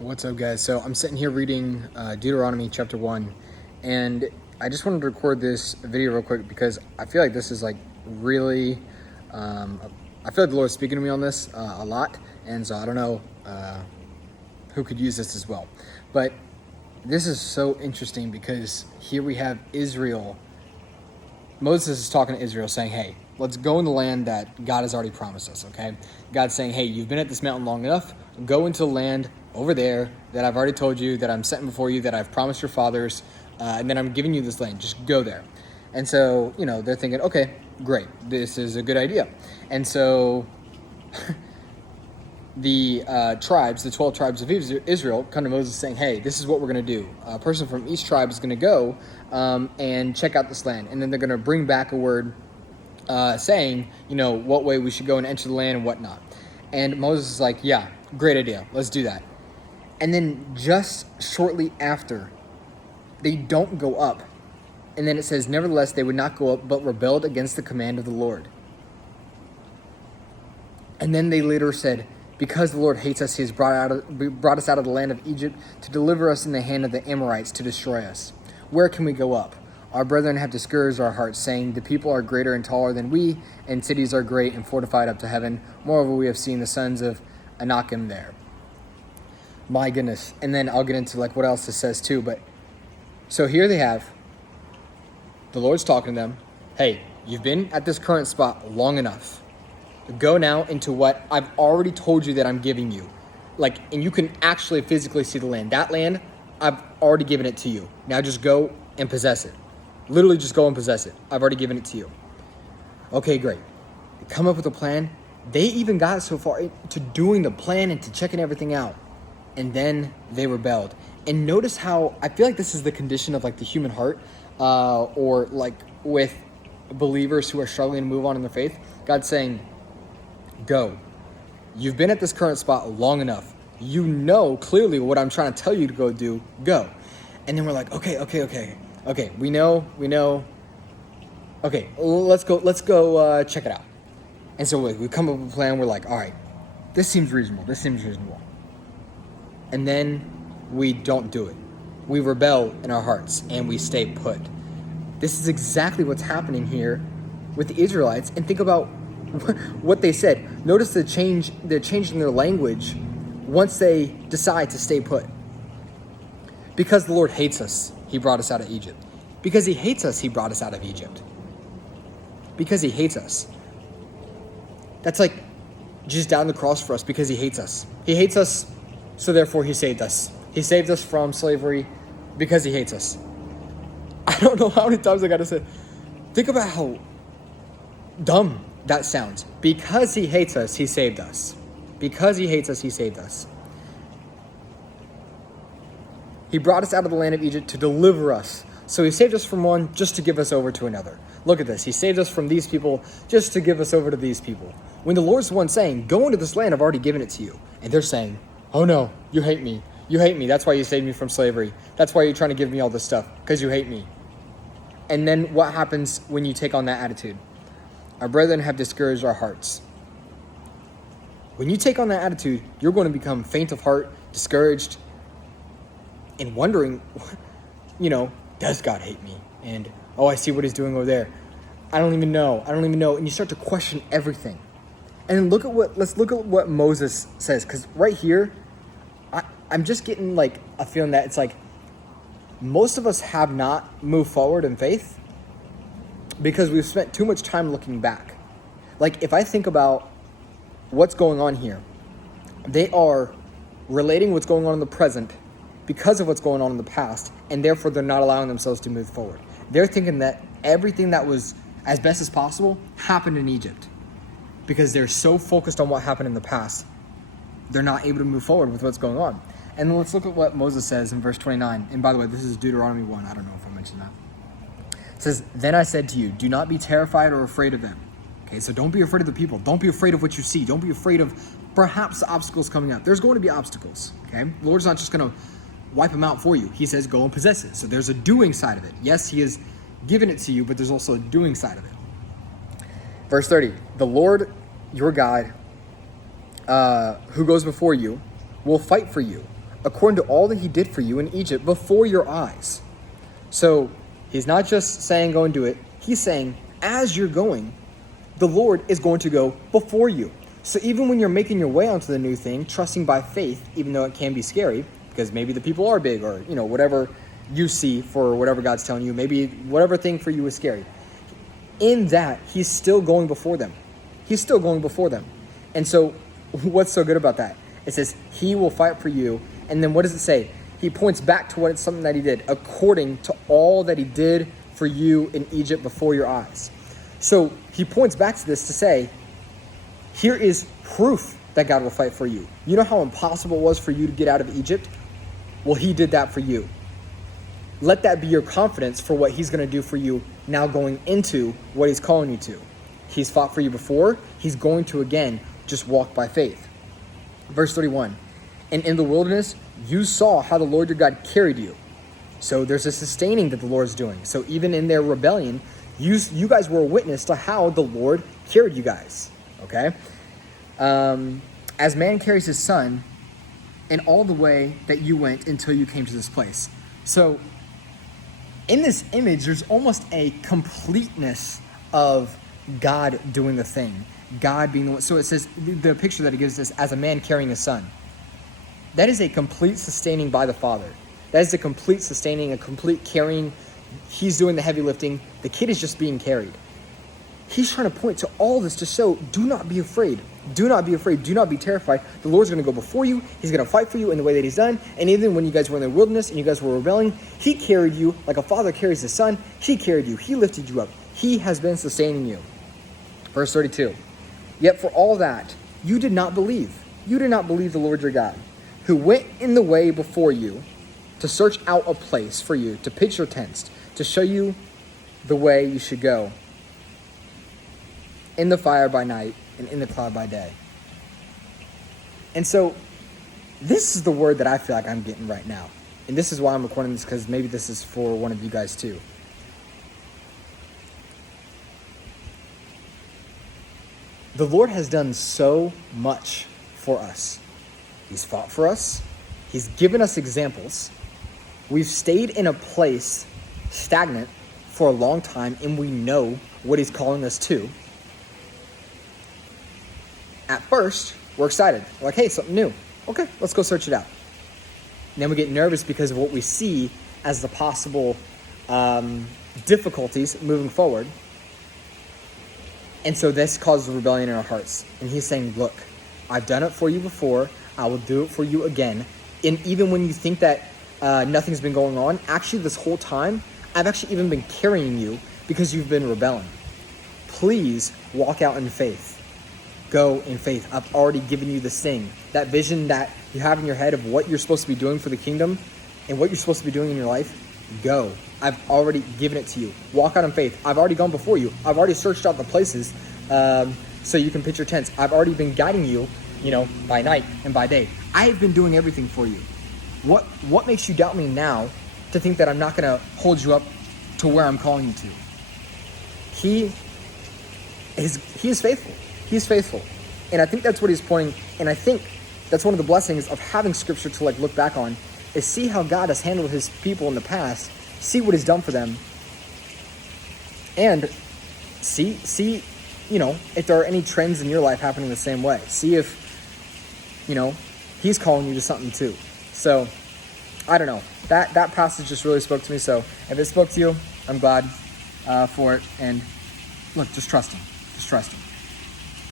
What's up, guys? So I'm sitting here reading Deuteronomy chapter 1, and I just wanted to record this video real quick because I feel like this is like really, I feel like the Lord's speaking to me on this a lot, and so I don't know who could use this as well. But this is so interesting because here we have Israel. Moses is talking to Israel saying, hey, let's go in the land that God has already promised us, okay? God's saying, hey, you've been at this mountain long enough. Go into the land over there that I've already told you, that I'm setting before you, that I've promised your fathers, and then I'm giving you this land. Just go there. And so, they're thinking, okay, great. This is a good idea. And so the tribes, the 12 tribes of Israel, come to Moses saying, hey, this is what we're going to do. A person from each tribe is going to go and check out this land. And then they're going to bring back a word saying, what way we should go and enter the land and whatnot. And Moses is like, yeah, great idea. Let's do that. And then just shortly after, they don't go up. And then it says, nevertheless, they would not go up, but rebelled against the command of the Lord. And then they later said, because the Lord hates us, he has brought us out of the land of Egypt to deliver us in the hand of the Amorites to destroy us. Where can we go up? Our brethren have discouraged our hearts, saying, the people are greater and taller than we, and cities are great and fortified up to heaven. Moreover, we have seen the sons of Anakim there. My goodness. And then I'll get into what else it says too. But so here they have, the Lord's talking to them. Hey, you've been at this current spot long enough. Go now into what I've already told you that I'm giving you. And you can actually physically see the land. That land, I've already given it to you. Now just go and possess it. Literally just go and possess it. I've already given it to you. Okay, great. They come up with a plan. They even got so far to doing the plan and to checking everything out. And then they rebelled. And notice how, I feel like this is the condition of the human heart, or with believers who are struggling to move on in their faith. God's saying, go. You've been at this current spot long enough. You know clearly what I'm trying to tell you to go do. Go. And then we're like, okay, we know. Okay, let's go check it out. And so we come up with a plan. We're like, all right, this seems reasonable. And then we don't do it. We rebel in our hearts and we stay put. This is exactly what's happening here with the Israelites. And think about what they said. Notice they're changing their language once they decide to stay put. Because the Lord hates us, he brought us out of Egypt. Because he hates us, he brought us out of Egypt. Because he hates us. That's like Jesus died on the cross for us because he hates us. He hates us, so therefore he saved us. He saved us from slavery because he hates us. I don't know how many times I got to say, think about how dumb that sounds. Because he hates us, he saved us. Because he hates us, he saved us. He brought us out of the land of Egypt to deliver us. So he saved us from one just to give us over to another. Look at this. He saved us from these people just to give us over to these people. When the Lord's the one saying, go into this land, I've already given it to you. And they're saying, oh no, you hate me. You hate me. That's why you saved me from slavery. That's why you're trying to give me all this stuff, because you hate me. And then what happens when you take on that attitude? Our brethren have discouraged our hearts. When you take on that attitude, you're going to become faint of heart, discouraged, and wondering, does God hate me? And, I see what he's doing over there. I don't even know. And you start to question everything. And let's look at what Moses says. Because right here, I'm just getting a feeling that it's most of us have not moved forward in faith because we've spent too much time looking back. If I think about what's going on here, they are relating what's going on in the present because of what's going on in the past, and therefore they're not allowing themselves to move forward. They're thinking that everything that was as best as possible happened in Egypt because they're so focused on what happened in the past, they're not able to move forward with what's going on. And then let's look at what Moses says in verse 29. And by the way, this is Deuteronomy 1. I don't know if I mentioned that. It says, then I said to you, do not be terrified or afraid of them. Okay, so don't be afraid of the people. Don't be afraid of what you see. Don't be afraid of perhaps the obstacles coming up. There's going to be obstacles, okay? The Lord's not just going to wipe them out for you. He says, go and possess it. So there's a doing side of it. Yes, he has given it to you, but there's also a doing side of it. Verse 30, the Lord your God who goes before you will fight for you. according to all that he did for you in Egypt before your eyes. So he's not just saying go and do it. He's saying as you're going, the Lord is going to go before you. So even when you're making your way onto the new thing, trusting by faith, even though it can be scary, because maybe the people are big or, whatever you see for whatever God's telling you, maybe whatever thing for you is scary. In that, he's still going before them. He's still going before them. And so what's so good about that? It says he will fight for you. And then what does it say? He points back to something that he did according to all that he did for you in Egypt before your eyes. So he points back to this to say, here is proof that God will fight for you. You know how impossible it was for you to get out of Egypt? Well, he did that for you. Let that be your confidence for what he's going to do for you now going into what he's calling you to. He's fought for you before. He's going to again just walk by faith. Verse 31, and in the wilderness, you saw how the Lord your God carried you. So there's a sustaining that the Lord is doing. So even in their rebellion, you guys were a witness to how the Lord carried you guys. Okay? As man carries his son in all the way that you went until you came to this place. So in this image, there's almost a completeness of God doing the thing. God being the one. So it says, the picture that it gives us as a man carrying his son. That is a complete sustaining by the Father. That is a complete sustaining, a complete carrying. He's doing the heavy lifting. The kid is just being carried. He's trying to point to all this to show, do not be afraid. Do not be afraid. Do not be terrified. The Lord's going to go before you. He's going to fight for you in the way that he's done. And even when you guys were in the wilderness and you guys were rebelling, he carried you like a father carries his son. He carried you. He lifted you up. He has been sustaining you. Verse 32. Yet for all that, you did not believe. You did not believe the Lord your God, who went in the way before you to search out a place for you, to pitch your tents, to show you the way you should go, in the fire by night and in the cloud by day. And so this is the word that I feel like I'm getting right now. And this is why I'm recording this, because maybe this is for one of you guys too. The Lord has done so much for us. He's fought for us. He's given us examples. We've stayed in a place stagnant for a long time, and we know what he's calling us to. At first, we're excited. We're like, hey, something new. Okay, let's go search it out. And then we get nervous because of what we see as the possible difficulties moving forward. And so this causes rebellion in our hearts. And he's saying, look, I've done it for you before. I will do it for you again. And even when you think that nothing's been going on, actually this whole time, I've actually even been carrying you because you've been rebelling. Please walk out in faith. Go in faith. I've already given you this thing. That vision that you have in your head of what you're supposed to be doing for the kingdom and what you're supposed to be doing in your life, go. I've already given it to you. Walk out in faith. I've already gone before you. I've already searched out the places so you can pitch your tents. I've already been guiding you, by night and by day. I've been doing everything for you. What makes you doubt me now to think that I'm not going to hold you up to where I'm calling you to? He is faithful. He's faithful. And I think that's what he's pointing. And I think that's one of the blessings of having scripture to look back on, is see how God has handled his people in the past, see what he's done for them, and see, if there are any trends in your life happening the same way. See if, he's calling you to something too. So, I don't know. That passage just really spoke to me. So, if it spoke to you, I'm glad for it. And look, just trust him. Just trust him.